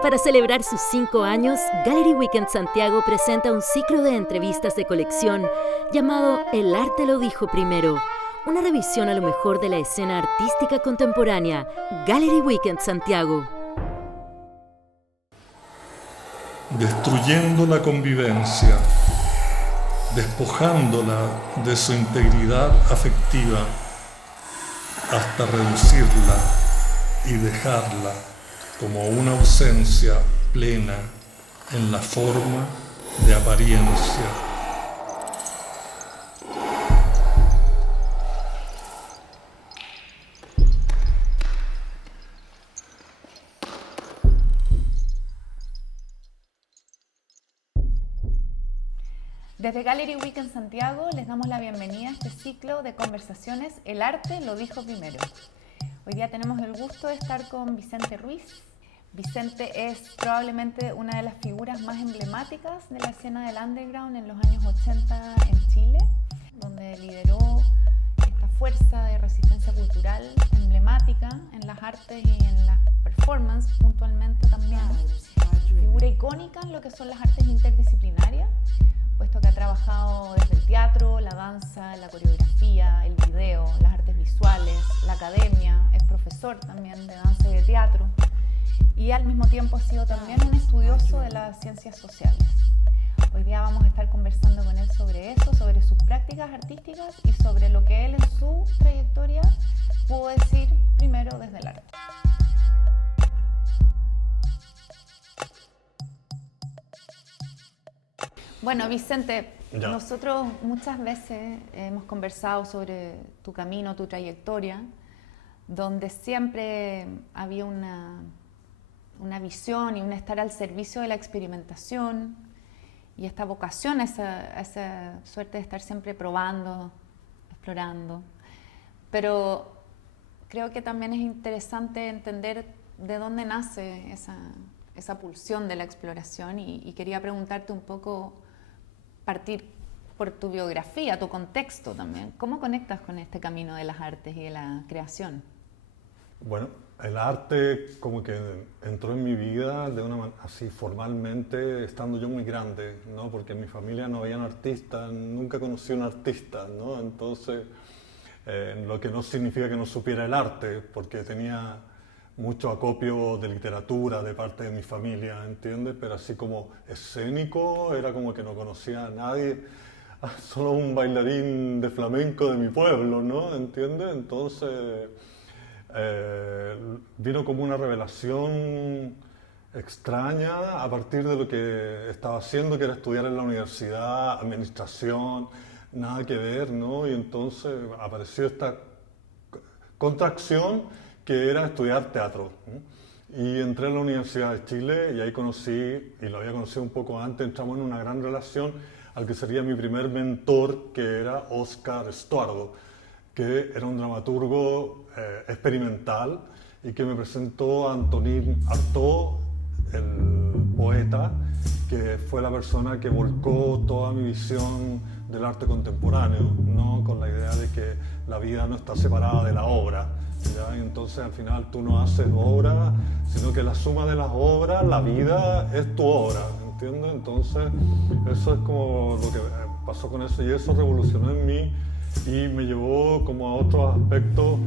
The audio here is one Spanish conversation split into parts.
Para celebrar sus 5 años, Gallery Weekend Santiago presenta un ciclo de entrevistas de colección llamado El arte lo dijo primero, una revisión a lo mejor de la escena artística contemporánea. Gallery Weekend Santiago. Destruyendo la convivencia, despojándola de su integridad afectiva hasta reducirla y dejarla como una ausencia plena en la forma de apariencia. Desde Gallery Weekend Santiago les damos la bienvenida a este ciclo de conversaciones El arte lo dijo primero. Hoy día tenemos el gusto de estar con Vicente Ruiz. Vicente es probablemente una de las figuras más emblemáticas de la escena del underground en los años 80 en Chile, donde lideró esta fuerza de resistencia cultural emblemática en las artes y en las performances puntualmente también. Figura icónica en lo que son las artes interdisciplinarias, puesto que ha trabajado desde el teatro, la danza, la coreografía, el video, las artes visuales, la academia, es profesor también de danza y de teatro y al mismo tiempo ha sido también un estudioso de las ciencias sociales. Hoy día vamos a estar conversando con él sobre eso, sobre sus prácticas artísticas y sobre lo que él en su trayectoria pudo decir primero desde el arte. Bueno, Vicente, nosotros muchas veces hemos conversado sobre tu camino, tu trayectoria, donde siempre había una visión y un estar al servicio de la experimentación y esta vocación, esa suerte de estar siempre probando, explorando. Pero creo que también es interesante entender de dónde nace esa pulsión de la exploración y quería preguntarte un poco, partir por tu biografía, tu contexto también. ¿Cómo conectas con este camino de las artes y de la creación? Bueno, el arte como que entró en mi vida de una manera así formalmente estando yo muy grande, ¿no? Porque en mi familia no habían artistas, nunca conocí a un artista, ¿no? Entonces, lo que no significa que no supiera el arte, porque tenía mucho acopio de literatura de parte de mi familia, ¿entiendes? Pero así como escénico, era como que no conocía a nadie, solo un bailarín de flamenco de mi pueblo, ¿no? ¿Entiendes? Entonces, vino como una revelación extraña a partir de lo que estaba haciendo, que era estudiar en la universidad, administración, nada que ver, ¿no? Y entonces apareció esta contracción que era estudiar teatro. Y entré a la Universidad de Chile y ahí conocí, y lo había conocido un poco antes, entramos en una gran relación al que sería mi primer mentor, que era Óscar Estuardo, que era un dramaturgo experimental y que me presentó a Antonín Artaud, el poeta, que fue la persona que volcó toda mi visión del arte contemporáneo, ¿no? Con la idea de que la vida no está separada de la obra, ¿ya? Y entonces al final tú no haces obra, sino que la suma de las obras, la vida es tu obra, ¿entiendes? Entonces eso es como lo que pasó con eso y eso revolucionó en mí y me llevó como a otros aspectos,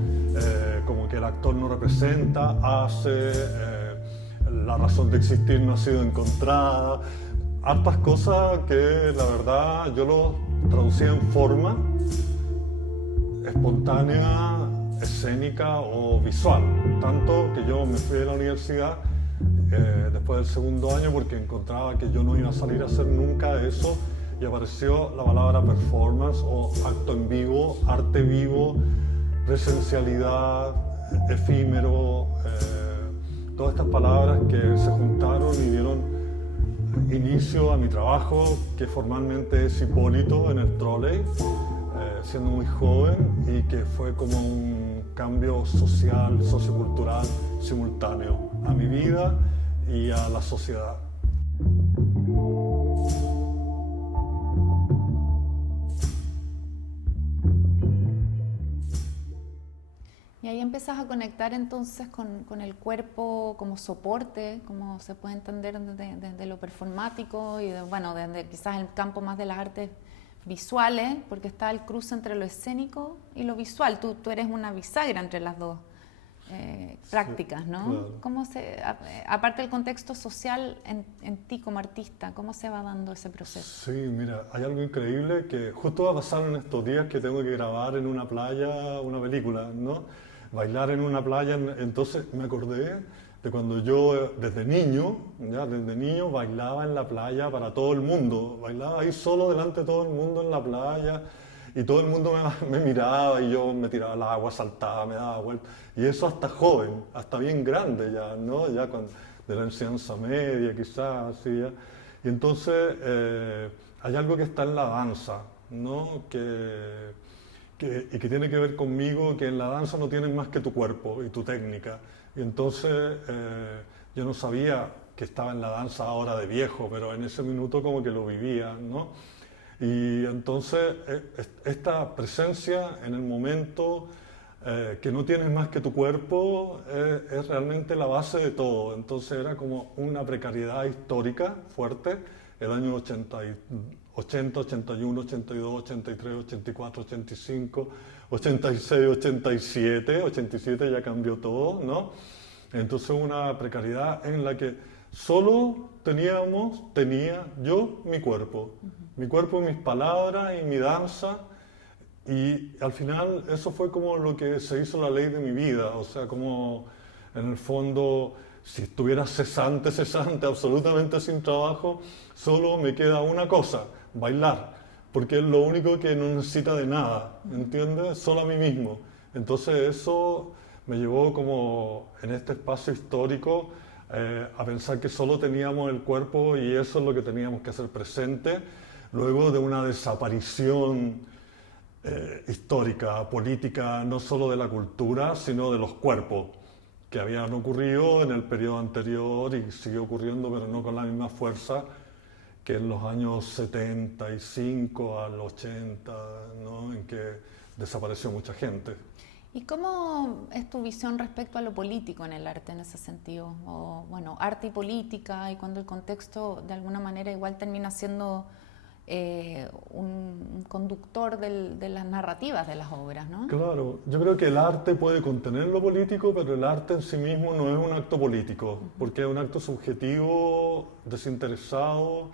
como que el actor no representa, hace, la razón de existir no ha sido encontrada, hartas cosas que la verdad yo lo traducía en forma espontánea, escénica o visual, tanto que yo me fui de la universidad después del segundo año porque encontraba que yo no iba a salir a hacer nunca eso y apareció la palabra performance o acto en vivo, arte vivo, presencialidad, efímero, todas estas palabras que se juntaron y dieron inicio a mi trabajo, que formalmente es Hipólito en el trolley, siendo muy joven y que fue como un cambio social, sociocultural simultáneo a mi vida y a la sociedad. Y ahí empiezas a conectar entonces con el cuerpo como soporte, como se puede entender desde lo performático y desde quizás el campo más de las artes visuales, porque está el cruce entre lo escénico y lo visual. Tú eres una bisagra entre las dos prácticas, ¿no? Claro. ¿Cómo aparte del contexto social en ti como artista, cómo se va dando ese proceso? Sí, mira, hay algo increíble que justo va a pasar en estos días que tengo que grabar en una playa una película, ¿no? Bailar en una playa, entonces me acordé de cuando yo desde niño bailaba en la playa para todo el mundo, bailaba ahí solo delante de todo el mundo en la playa y todo el mundo me miraba y yo me tiraba al agua, saltaba, me daba vueltas, y eso hasta joven, hasta bien grande ya, ¿no? Ya de la enseñanza media quizás, así ya. Y entonces hay algo que está en la danza, ¿no? Y que tiene que ver conmigo, que en la danza no tienes más que tu cuerpo y tu técnica. Y entonces yo no sabía que estaba en la danza ahora de viejo, pero en ese minuto como que lo vivía, ¿no? Y entonces esta presencia en el momento, que no tienes más que tu cuerpo, es realmente la base de todo. Entonces era como una precariedad histórica fuerte, el año 80, 81, 82, 83, 84, 85, 86, 87, 87 ya cambió todo, ¿no? Entonces una precariedad en la que solo tenía yo mi cuerpo y mis palabras y mi danza, y al final eso fue como lo que se hizo la ley de mi vida, o sea, como en el fondo, si estuviera cesante, absolutamente sin trabajo, solo me queda una cosa, bailar, porque es lo único que no necesita de nada, ¿entiendes? Solo a mí mismo. Entonces eso me llevó como en este espacio histórico a pensar que solo teníamos el cuerpo y eso es lo que teníamos que hacer presente, luego de una desaparición histórica, política, no solo de la cultura, sino de los cuerpos, que habían ocurrido en el periodo anterior y sigue ocurriendo, pero no con la misma fuerza que en los años 75 al 80, ¿no? En que desapareció mucha gente. ¿Y cómo es tu visión respecto a lo político en el arte en ese sentido? O, bueno, arte y política, y cuando el contexto de alguna manera igual termina siendo un conductor de las narrativas de las obras, ¿no? Claro, yo creo que el arte puede contener lo político, pero el arte en sí mismo no es un acto político, porque es un acto subjetivo, desinteresado.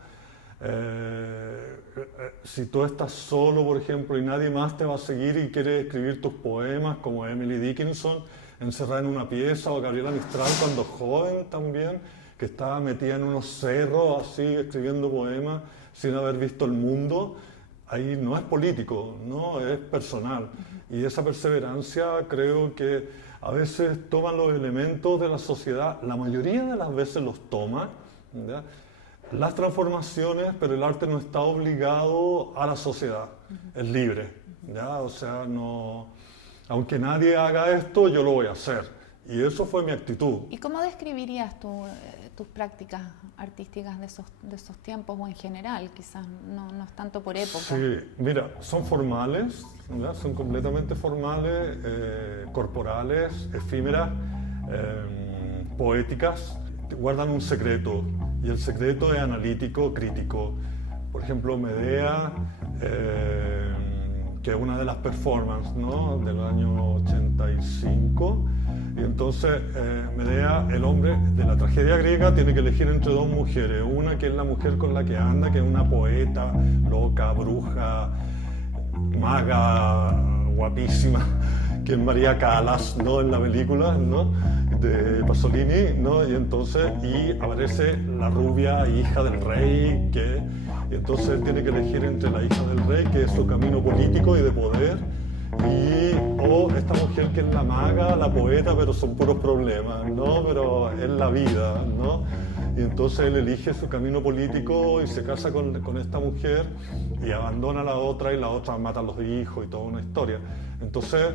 Si tú estás solo, por ejemplo, y nadie más te va a seguir y quiere escribir tus poemas, como Emily Dickinson, encerrada en una pieza, o Gabriela Mistral cuando joven también, que estaba metida en unos cerros así, escribiendo poemas, sin haber visto el mundo, ahí no es político, no, es personal. Y esa perseverancia creo que a veces toman los elementos de la sociedad, la mayoría de las veces los toma, ¿ya? Las transformaciones, pero el arte no está obligado a la sociedad, es libre, ¿ya? O sea, no, aunque nadie haga esto, yo lo voy a hacer. Y eso fue mi actitud. ¿Y cómo describirías tus prácticas artísticas de esos tiempos, o en general? Quizás no es tanto por época. Sí, mira, son formales, ¿verdad? Son completamente formales, corporales, efímeras, poéticas, guardan un secreto, y el secreto es analítico, crítico. Por ejemplo, Medea, que es una de las performances, ¿no? Del año 85, y entonces Medea, el hombre de la tragedia griega, tiene que elegir entre dos mujeres, una que es la mujer con la que anda, que es una poeta, loca, bruja, maga, guapísima, que es María Callas, ¿no? En la película, ¿no? De Pasolini, ¿no? Y entonces aparece la rubia hija del rey, y entonces él tiene que elegir entre la hija del rey, que es su camino político y de poder, o esta mujer que es la maga, la poeta, pero son puros problemas, ¿no? Pero es la vida, ¿no? Y entonces él elige su camino político y se casa con esta mujer y abandona a la otra, y la otra mata a los hijos y toda una historia. Entonces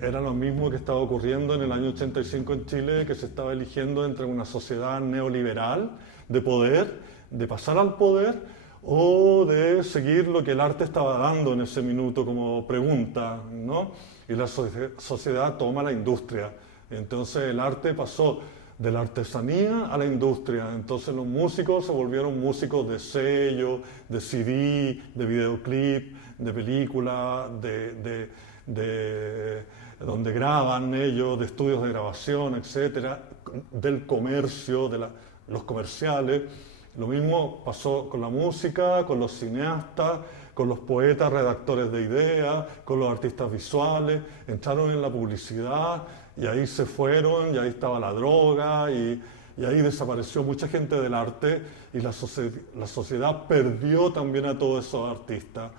era lo mismo que estaba ocurriendo en el año 85 en Chile, que se estaba eligiendo entre una sociedad neoliberal de poder, de pasar al poder, o de seguir lo que el arte estaba dando en ese minuto como pregunta, ¿no? y la sociedad toma la industria. Entonces el arte pasó de la artesanía a la industria. Entonces los músicos se volvieron músicos de sello, de CD, de videoclip, de película, de donde graban ellos, de estudios de grabación, etcétera, del comercio, los comerciales. Lo mismo pasó con la música, con los cineastas, con los poetas, redactores de ideas, con los artistas visuales, entraron en la publicidad y ahí se fueron, y ahí estaba la droga, y ahí desapareció mucha gente del arte, y la sociedad perdió también a todos esos artistas.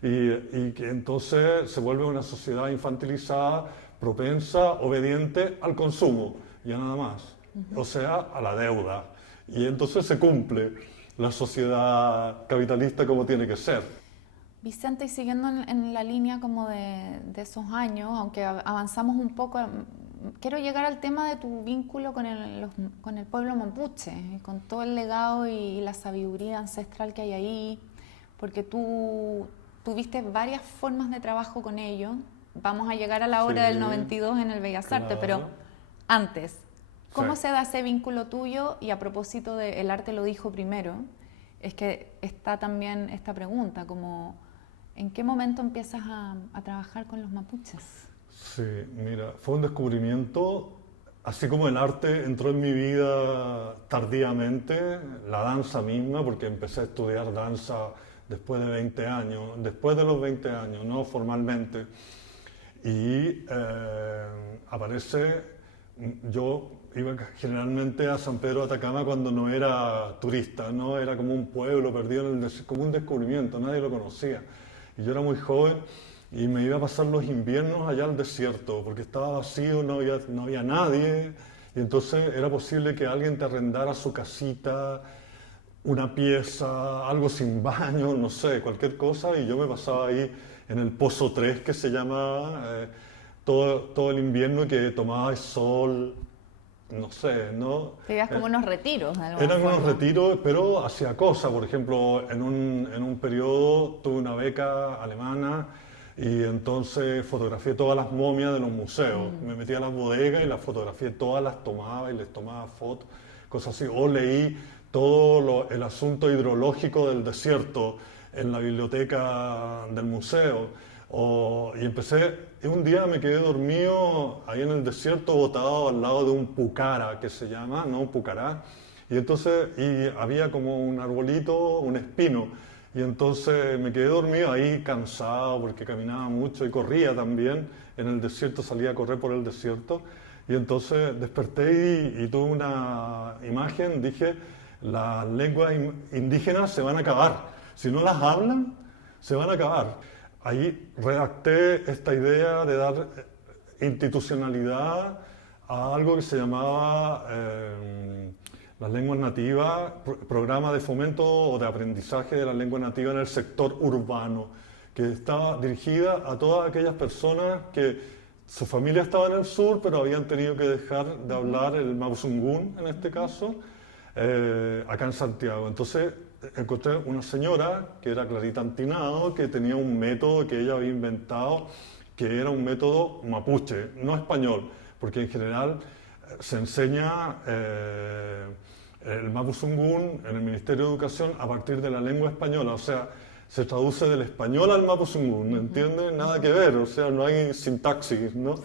Y que entonces se vuelve una sociedad infantilizada, propensa, obediente al consumo, ya nada más, o sea, a la deuda. Y entonces se cumple la sociedad capitalista como tiene que ser. Vicente, y siguiendo en la línea como de esos años, aunque avanzamos un poco, quiero llegar al tema de tu vínculo con el pueblo mapuche, con todo el legado y la sabiduría ancestral que hay ahí, porque tú tuviste varias formas de trabajo con ellos. Vamos a llegar a la hora del 92 en el Bellas Artes, pero antes, ¿cómo se da ese vínculo tuyo? Y a propósito de El arte lo dijo primero, es que está también esta pregunta, como ¿en qué momento empiezas a trabajar con los mapuches? Sí, mira, fue un descubrimiento, así como el arte entró en mi vida tardíamente, la danza misma, porque empecé a estudiar danza después de 20 años, después de los 20 años, no formalmente. Y yo iba generalmente a San Pedro de Atacama cuando no era turista, ¿no? Era como un pueblo perdido, como un descubrimiento, nadie lo conocía. Y yo era muy joven y me iba a pasar los inviernos allá al desierto, porque estaba vacío, no había nadie, y entonces era posible que alguien te arrendara su casita, una pieza, algo sin baño, no sé, cualquier cosa, y yo me pasaba ahí en el Pozo 3, que se llama, todo el invierno, que tomaba el sol, no sé, ¿no? Te ibas como unos retiros, de alguna Eran forma. unos retiros, pero hacía cosas. Por ejemplo, en un periodo tuve una beca alemana y entonces fotografié todas las momias de los museos. Me metí a las bodegas y las fotografié todas, las tomaba y les tomaba fotos, cosas así. O leí todo el asunto hidrológico del desierto en la biblioteca del museo. Y un día me quedé dormido ahí en el desierto, botado al lado de un pucara, que se llama, ¿no? Un pucará. Y había como un arbolito, un espino. Y entonces me quedé dormido ahí, cansado, porque caminaba mucho y corría también. En el desierto, salía a correr por el desierto. Y entonces desperté y tuve una imagen, dije, las lenguas indígenas se van a acabar. Si no las hablan, se van a acabar. Ahí redacté esta idea de dar institucionalidad a algo que se llamaba las lenguas nativas, programa de fomento o de aprendizaje de las lenguas nativas en el sector urbano, que estaba dirigida a todas aquellas personas que su familia estaba en el sur, pero habían tenido que dejar de hablar el mapuzungún, en este caso, acá en Santiago. Entonces encontré una señora, que era Clarita Antinado, que tenía un método que ella había inventado, que era un método mapuche, no español, porque en general se enseña el mapuzungún en el Ministerio de Educación a partir de la lengua española, o sea, se traduce del español al mapuzungún, ¿entiendes? Nada que ver, o sea, no hay sintaxis, ¿no? Sí.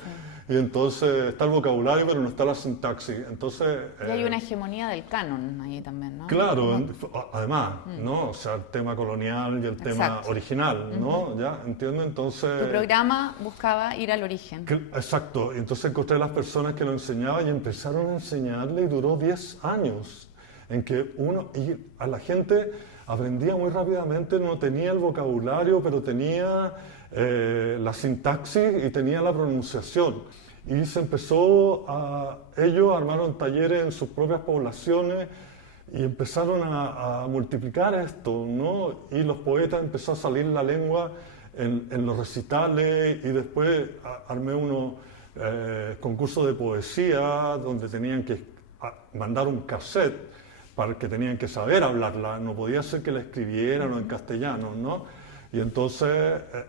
Y entonces está el vocabulario, pero no está la sintaxis. Entonces, y hay una hegemonía del canon ahí también, ¿no? Claro, además, ¿no? O sea, el tema colonial y el tema original, ¿no? ¿Ya? ¿Entiendes? Entonces... Tu programa buscaba ir al origen. Exacto. Y entonces encontré a las personas que lo enseñaban y empezaron a enseñarle, y duró 10 años en que a la gente aprendía muy rápidamente, no tenía el vocabulario, pero tenía la sintaxis y tenía la pronunciación. Y se ellos armaron talleres en sus propias poblaciones y empezaron a multiplicar esto, ¿no? Y los poetas empezó a salir la lengua en los recitales, y después armé unos concursos de poesía donde tenían que mandar un cassette para que tenían que saber hablarla, no podía ser que la escribieran o en castellano, ¿no? Y entonces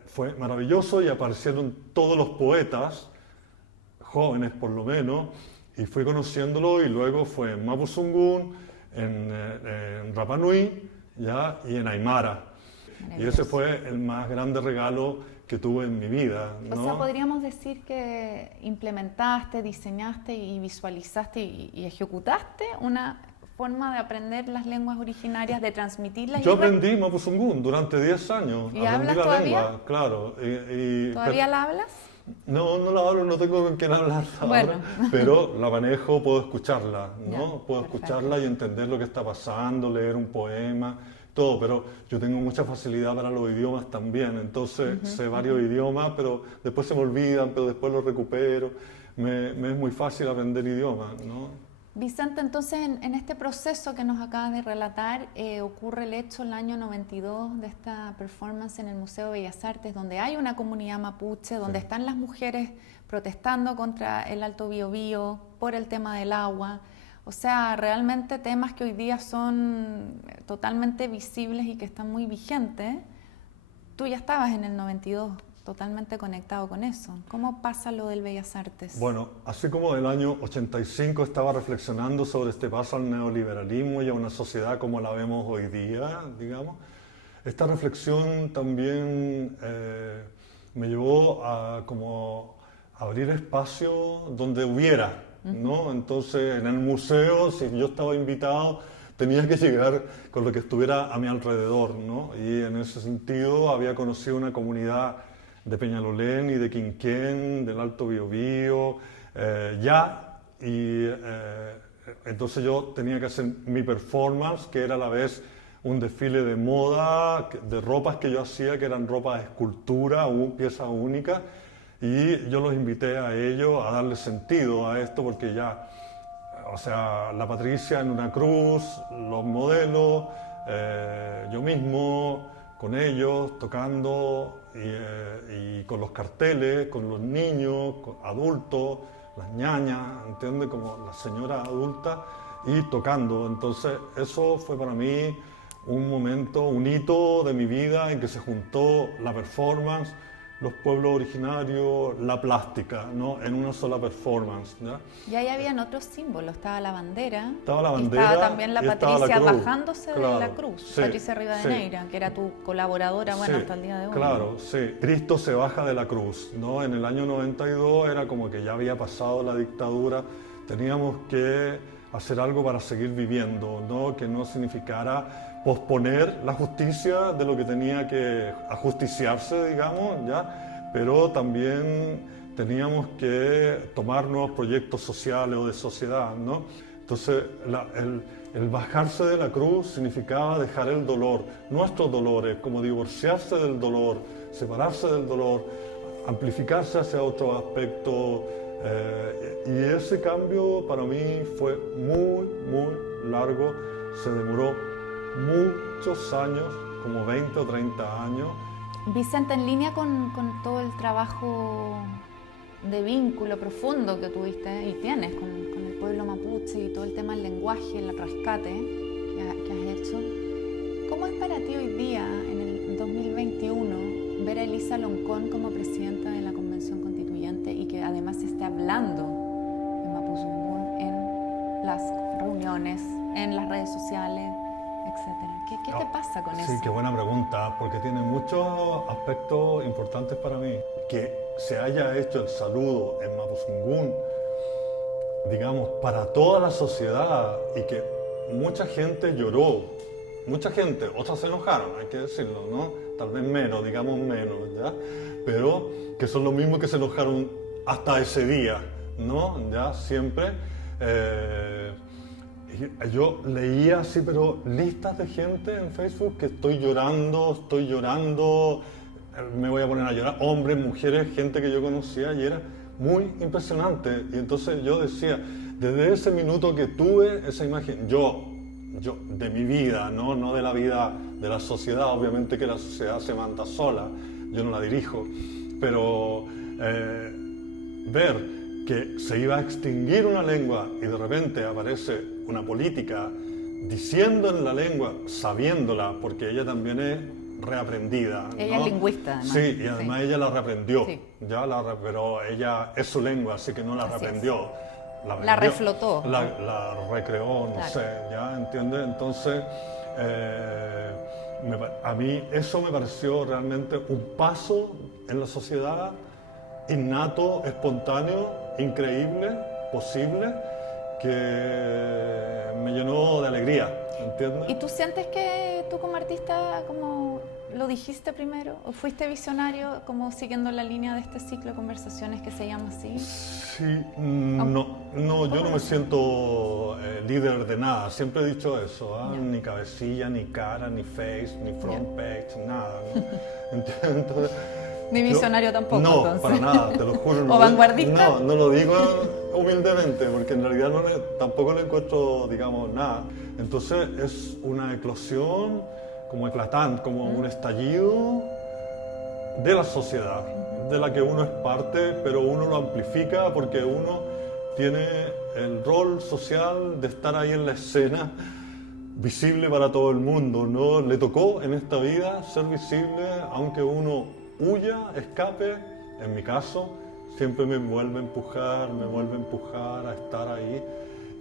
fue maravilloso y aparecieron todos los poetas, jóvenes por lo menos, y fui conociéndolo y luego fue en Mapudungun, en Rapa Nui, ¿ya? Y en Aymara. Y ese fue el más grande regalo que tuve en mi vida, ¿no? O sea, podríamos decir que implementaste, diseñaste y visualizaste y ejecutaste una forma de aprender las lenguas originarias, de transmitirlas. Yo aprendí Mapudungun durante 10 años. ¿Y aprendí hablas la todavía? lengua, claro. ¿Todavía la hablas? No, no la hablo, no tengo con quién hablar Bueno. ahora, pero la manejo, puedo escucharla, ¿no? Ya, Puedo perfecto. escucharla y entender lo que está pasando, leer un poema, todo, pero yo tengo mucha facilidad para los idiomas también, entonces sé varios idiomas, pero después se me olvidan, pero después los recupero. Me es muy fácil aprender idiomas, ¿no? Vicente, entonces en este proceso que nos acabas de relatar, ocurre el hecho el año 92 de esta performance en el Museo de Bellas Artes, donde hay una comunidad mapuche, donde Sí. están las mujeres protestando contra el Alto Biobío, por el tema del agua. O sea, realmente temas que hoy día son totalmente visibles y que están muy vigentes. Tú ya estabas en el 92 totalmente conectado con eso. ¿Cómo pasa lo del Bellas Artes? Bueno, así como del año 85 estaba reflexionando sobre este paso al neoliberalismo y a una sociedad como la vemos hoy día, digamos, esta reflexión también me llevó a como abrir espacio donde hubiera, ¿no? Entonces, en el museo, si yo estaba invitado, tenía que llegar con lo que estuviera a mi alrededor, ¿no? Y en ese sentido había conocido una comunidad de Peñalolén y de Quinquén, del Alto Biobío, entonces yo tenía que hacer mi performance, que era a la vez un desfile de moda, de ropas que yo hacía, que eran ropas de escultura, piezas únicas, y yo los invité a ellos a darle sentido a esto, porque ya, o sea, la Patricia en una cruz, los modelos, yo mismo, con ellos, tocando y con los carteles, con los niños, con adultos, las ñañas, ¿entiendes? Como la señora adulta y tocando. Entonces eso fue para mí un momento, un hito de mi vida en que se juntó la performance, los pueblos originarios, la plástica, ¿no? En una sola performance, ¿ya? Y ahí habían otros símbolos, estaba la bandera, Estaba la y bandera estaba también la y estaba Patricia la cruz. bajándose Claro, de la cruz, sí, Patricia Rivadeneira, que era tu colaboradora, bueno, Sí, hasta el día de hoy. Claro, sí. Cristo se baja de la cruz, ¿no? En el año 92 era como que ya había pasado la dictadura, teníamos que hacer algo para seguir viviendo, ¿no? Que no significara posponer la justicia de lo que tenía que ajusticiarse, digamos, ¿ya? Pero también teníamos que tomar nuevos proyectos sociales o de sociedad, ¿no? Entonces, el bajarse de la cruz significaba dejar el dolor, nuestros dolores, como divorciarse del dolor, separarse del dolor, amplificarse hacia otro aspecto. Y ese cambio para mí fue muy, muy largo, se demoró muchos años, como 20 o 30 años. Vicente, en línea con todo el trabajo de vínculo profundo que tuviste y tienes con el pueblo mapuche y todo el tema del lenguaje, el rescate que has hecho, ¿cómo es para ti hoy día, en el 2021, ver a Elisa Loncón como presidenta de la Convención Constituyente y que además esté hablando en Mapudungun en las reuniones, en las redes sociales, etcétera? ¿Qué te pasa con eso? Sí, qué buena pregunta, porque tiene muchos aspectos importantes para mí. Que se haya hecho el saludo en Mapudungun, digamos, para toda la sociedad y que mucha gente lloró, mucha gente, otras se enojaron, hay que decirlo, ¿no? Tal vez menos, digamos menos, ¿ya? Pero que son los mismos que se enojaron hasta ese día, ¿no? Ya, siempre. Yo leía así, pero listas de gente en Facebook que estoy llorando, me voy a poner a llorar, hombres, mujeres, gente que yo conocía, y era muy impresionante. Y entonces yo decía, desde ese minuto que tuve esa imagen, yo de mi vida, no de la vida de la sociedad, obviamente que la sociedad se manda sola, yo no la dirijo, pero ver que se iba a extinguir una lengua y de repente aparece una política diciendo en la lengua, sabiéndola, porque ella también es reaprendida. Ella es lingüista, además. Sí, y además ella la reaprendió, Sí. pero ella es su lengua, así que no la reaprendió. La reflotó. La recreó, no Claro. sé, ¿ya? ¿Entiendes? Entonces, a mí eso me pareció realmente un paso en la sociedad innato, espontáneo, increíble, posible, que me llenó de alegría, ¿entiendes? ¿Y tú sientes que tú como artista como lo dijiste primero o fuiste visionario como siguiendo la línea de este ciclo de conversaciones que se llama así? Sí, no, yo no me siento líder de nada, siempre he dicho eso, Ya. ni cabecilla, ni cara, ni face, ni front page, nada, ¿no? Entonces, Ni visionario tampoco, no, entonces. para nada, te lo juro. ¿O vanguardista? No lo digo humildemente, porque en realidad tampoco le encuentro, digamos, nada. Entonces es una eclosión como eclatante, como un estallido de la sociedad, de la que uno es parte, pero uno lo amplifica porque uno tiene el rol social de estar ahí en la escena, visible para todo el mundo, ¿no? Le tocó en esta vida ser visible, aunque uno huya, escape. En mi caso, siempre me vuelve a estar ahí.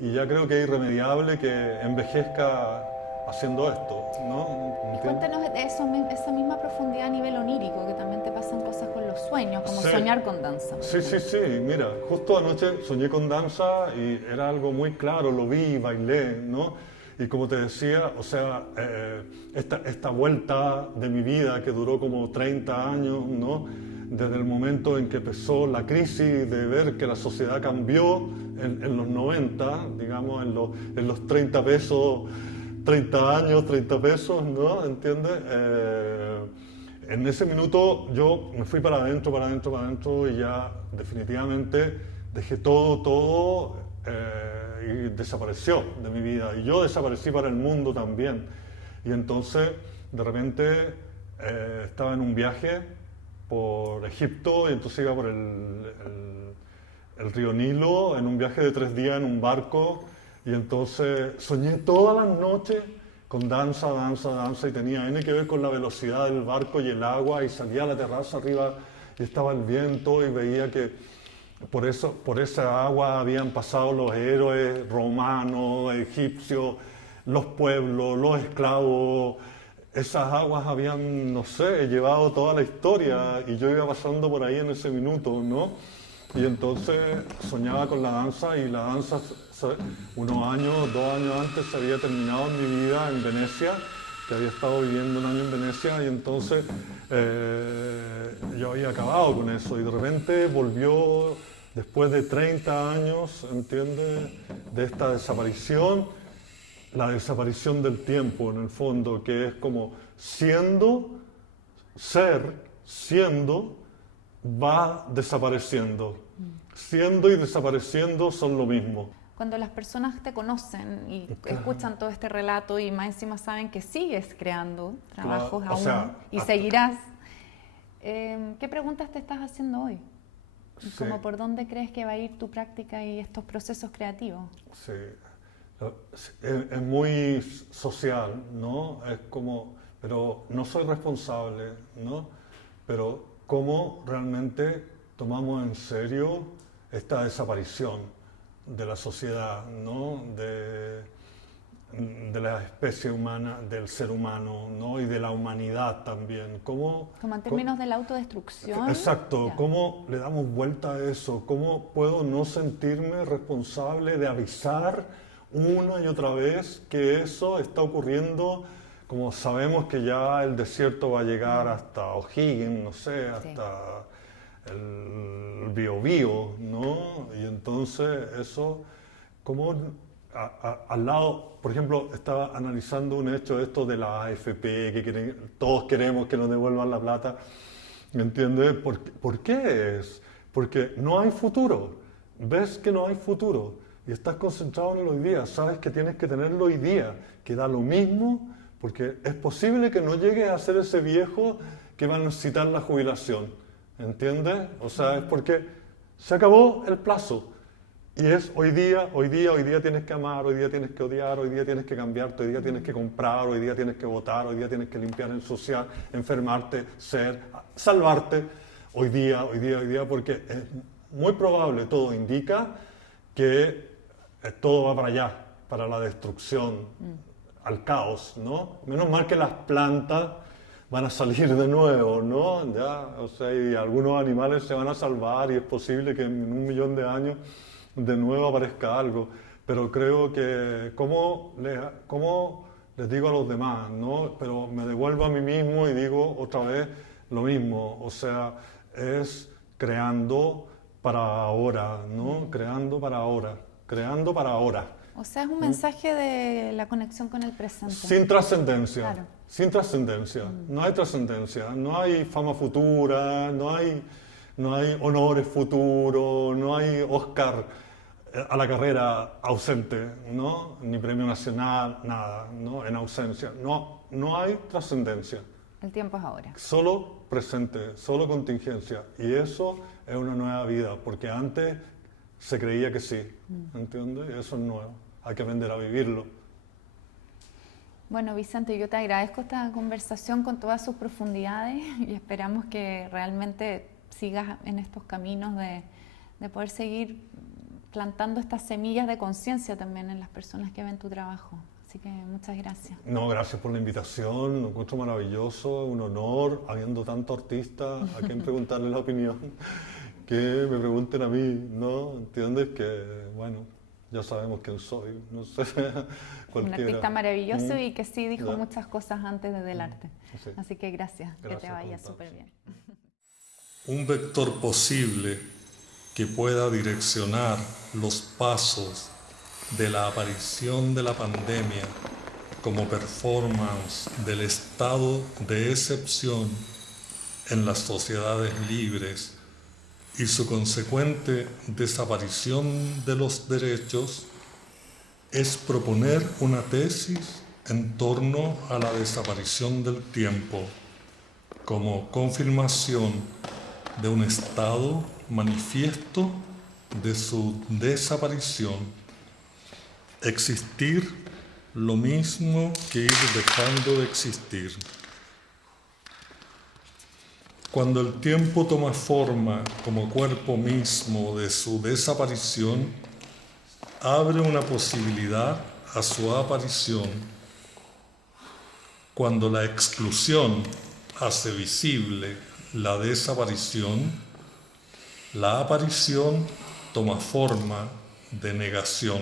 Y ya creo que es irremediable que envejezca haciendo esto, ¿no? Y cuéntanos de esa misma profundidad a nivel onírico, que también te pasan cosas con los sueños, como Sí. soñar con danza. Sí, mira, justo anoche soñé con danza y era algo muy claro, lo vi, bailé, ¿no? Y como te decía, o sea, esta vuelta de mi vida que duró como 30 años, ¿no? Desde el momento en que empezó la crisis de ver que la sociedad cambió en los 90, digamos, en los 30 pesos, 30 años, 30 pesos, ¿no? ¿Entiendes? En ese minuto yo me fui para adentro y ya definitivamente dejé todo y desapareció de mi vida. Y yo desaparecí para el mundo también. Y entonces de repente estaba en un viaje por Egipto y entonces iba por el río Nilo en un viaje de 3 días en un barco y entonces soñé todas las noches con danza y tenía N que ver con la velocidad del barco y el agua y salía a la terraza arriba y estaba el viento y veía que por esa agua habían pasado los héroes romanos, egipcios, los pueblos, los esclavos. Esas aguas habían, no sé, llevado toda la historia y yo iba pasando por ahí en ese minuto, ¿no? Y entonces soñaba con la danza y la danza unos años, 2 años antes se había terminado en mi vida en Venecia, que había estado viviendo un año en Venecia y entonces yo había acabado con eso y de repente volvió después de 30 años, ¿entiendes? De esta desaparición, la desaparición del tiempo en el fondo, que es como siendo, va desapareciendo. Siendo y desapareciendo son lo mismo. Cuando las personas te conocen y escuchan todo este relato y más encima saben que sigues creando trabajos Claro, o aún sea, y seguirás, ¿qué preguntas te estás haciendo hoy? Sí. Como por dónde crees que va a ir tu práctica y estos procesos creativos. Sí, es muy social, ¿no? Es como, pero no soy responsable, ¿no? Pero cómo realmente tomamos en serio esta desaparición de la sociedad, ¿no? De la especie humana, del ser humano, ¿no? Y de la humanidad también. Como en términos de la autodestrucción. Exacto, Ya. ¿cómo le damos vuelta a eso? ¿Cómo puedo no sentirme responsable de avisar una y otra vez que eso está ocurriendo? Como sabemos que ya el desierto va a llegar hasta O'Higgins, no sé, hasta el Biobío, ¿no? Y entonces eso, como al lado, por ejemplo, estaba analizando un hecho de esto de la AFP, que todos queremos que nos devuelvan la plata, ¿me entiendes? ¿Por qué es? Porque no hay futuro, ves que no hay futuro y estás concentrado en el hoy día, sabes que tienes que tenerlo hoy día, que da lo mismo, porque es posible que no llegues a ser ese viejo que va a necesitar la jubilación, ¿entiendes? O sea, es porque se acabó el plazo. Y es hoy día tienes que amar, hoy día tienes que odiar, hoy día tienes que cambiarte, hoy día tienes que comprar, hoy día tienes que votar, hoy día tienes que limpiar, ensuciar, enfermarte, ser, salvarte, hoy día, porque es muy probable, todo indica que todo va para allá, para la destrucción, al caos, ¿no? Menos mal que las plantas van a salir de nuevo, ¿no? Ya, o sea, y algunos animales se van a salvar y es posible que en 1.000.000 de años de nuevo aparezca algo, pero creo que como les digo a los demás, ¿no? Pero me devuelvo a mí mismo y digo otra vez lo mismo, o sea, es creando para ahora, ¿no? Creando para ahora, creando para ahora. O sea, es un mensaje de la conexión con el presente. Sin trascendencia, Claro. sin trascendencia, no hay trascendencia, no hay fama futura, no hay honores futuros, no hay Oscar a la carrera ausente, ¿no? Ni premio nacional, nada, ¿no? En ausencia. No hay trascendencia. El tiempo es ahora. Solo presente, solo contingencia. Y eso es una nueva vida, porque antes se creía que sí, ¿entiendes? Y eso es nuevo. Hay que aprender a vivirlo. Bueno, Vicente, yo te agradezco esta conversación con todas sus profundidades y esperamos que realmente sigas en estos caminos de poder seguir plantando estas semillas de conciencia también en las personas que ven tu trabajo. Así que muchas gracias. No, gracias por la invitación, lo encuentro maravilloso, un honor, habiendo tanto artista, a quien preguntarle la opinión, que me pregunten a mí, ¿no? ¿Entiendes? Que, bueno, ya sabemos quién soy, no sé, Un artista maravilloso y que sí dijo Ya. muchas cosas antes desde el arte. Sí. Así que gracias, que te Gracias por vaya tanto. súper bien. Un vector posible que pueda direccionar los pasos de la aparición de la pandemia como performance del estado de excepción en las sociedades libres y su consecuente desaparición de los derechos es proponer una tesis en torno a la desaparición del tiempo como confirmación de un estado manifiesto de su desaparición. Existir lo mismo que ir dejando de existir. Cuando el tiempo toma forma como cuerpo mismo de su desaparición, abre una posibilidad a su aparición. Cuando la exclusión hace visible la desaparición, la aparición toma forma de negación.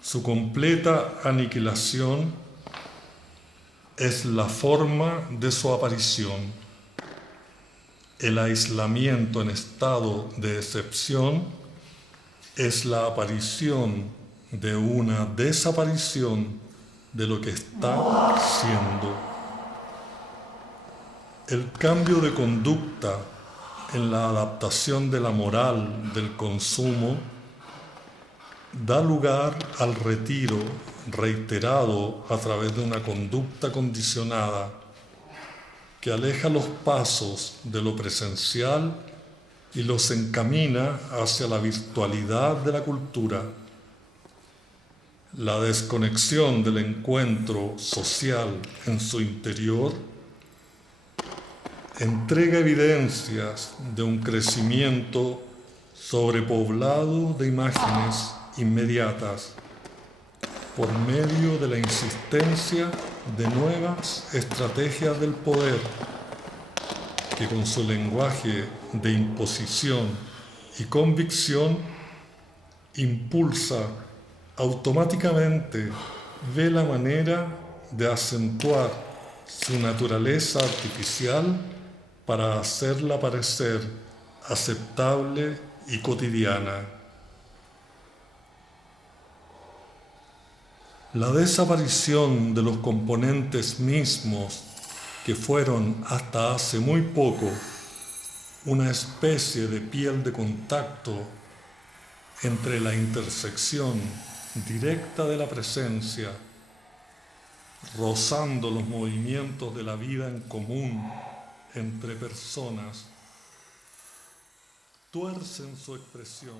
Su completa aniquilación es la forma de su aparición. El aislamiento en estado de excepción es la aparición de una desaparición de lo que está siendo. El cambio de conducta en la adaptación de la moral del consumo da lugar al retiro reiterado a través de una conducta condicionada que aleja los pasos de lo presencial y los encamina hacia la virtualidad de la cultura. La desconexión del encuentro social en su interior entrega evidencias de un crecimiento sobrepoblado de imágenes inmediatas por medio de la insistencia de nuevas estrategias del poder que con su lenguaje de imposición y convicción impulsa automáticamente, ve la manera de acentuar su naturaleza artificial para hacerla parecer aceptable y cotidiana. La desaparición de los componentes mismos que fueron hasta hace muy poco una especie de piel de contacto entre la intersección directa de la presencia, rozando los movimientos de la vida en común entre personas, tuercen su expresión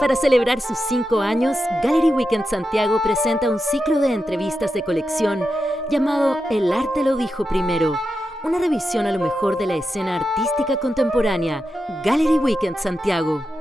Para celebrar sus 5 años, Gallery Weekend Santiago presenta un ciclo de entrevistas de colección llamado El arte lo dijo primero, una revisión a lo mejor de la escena artística contemporánea. Gallery Weekend Santiago.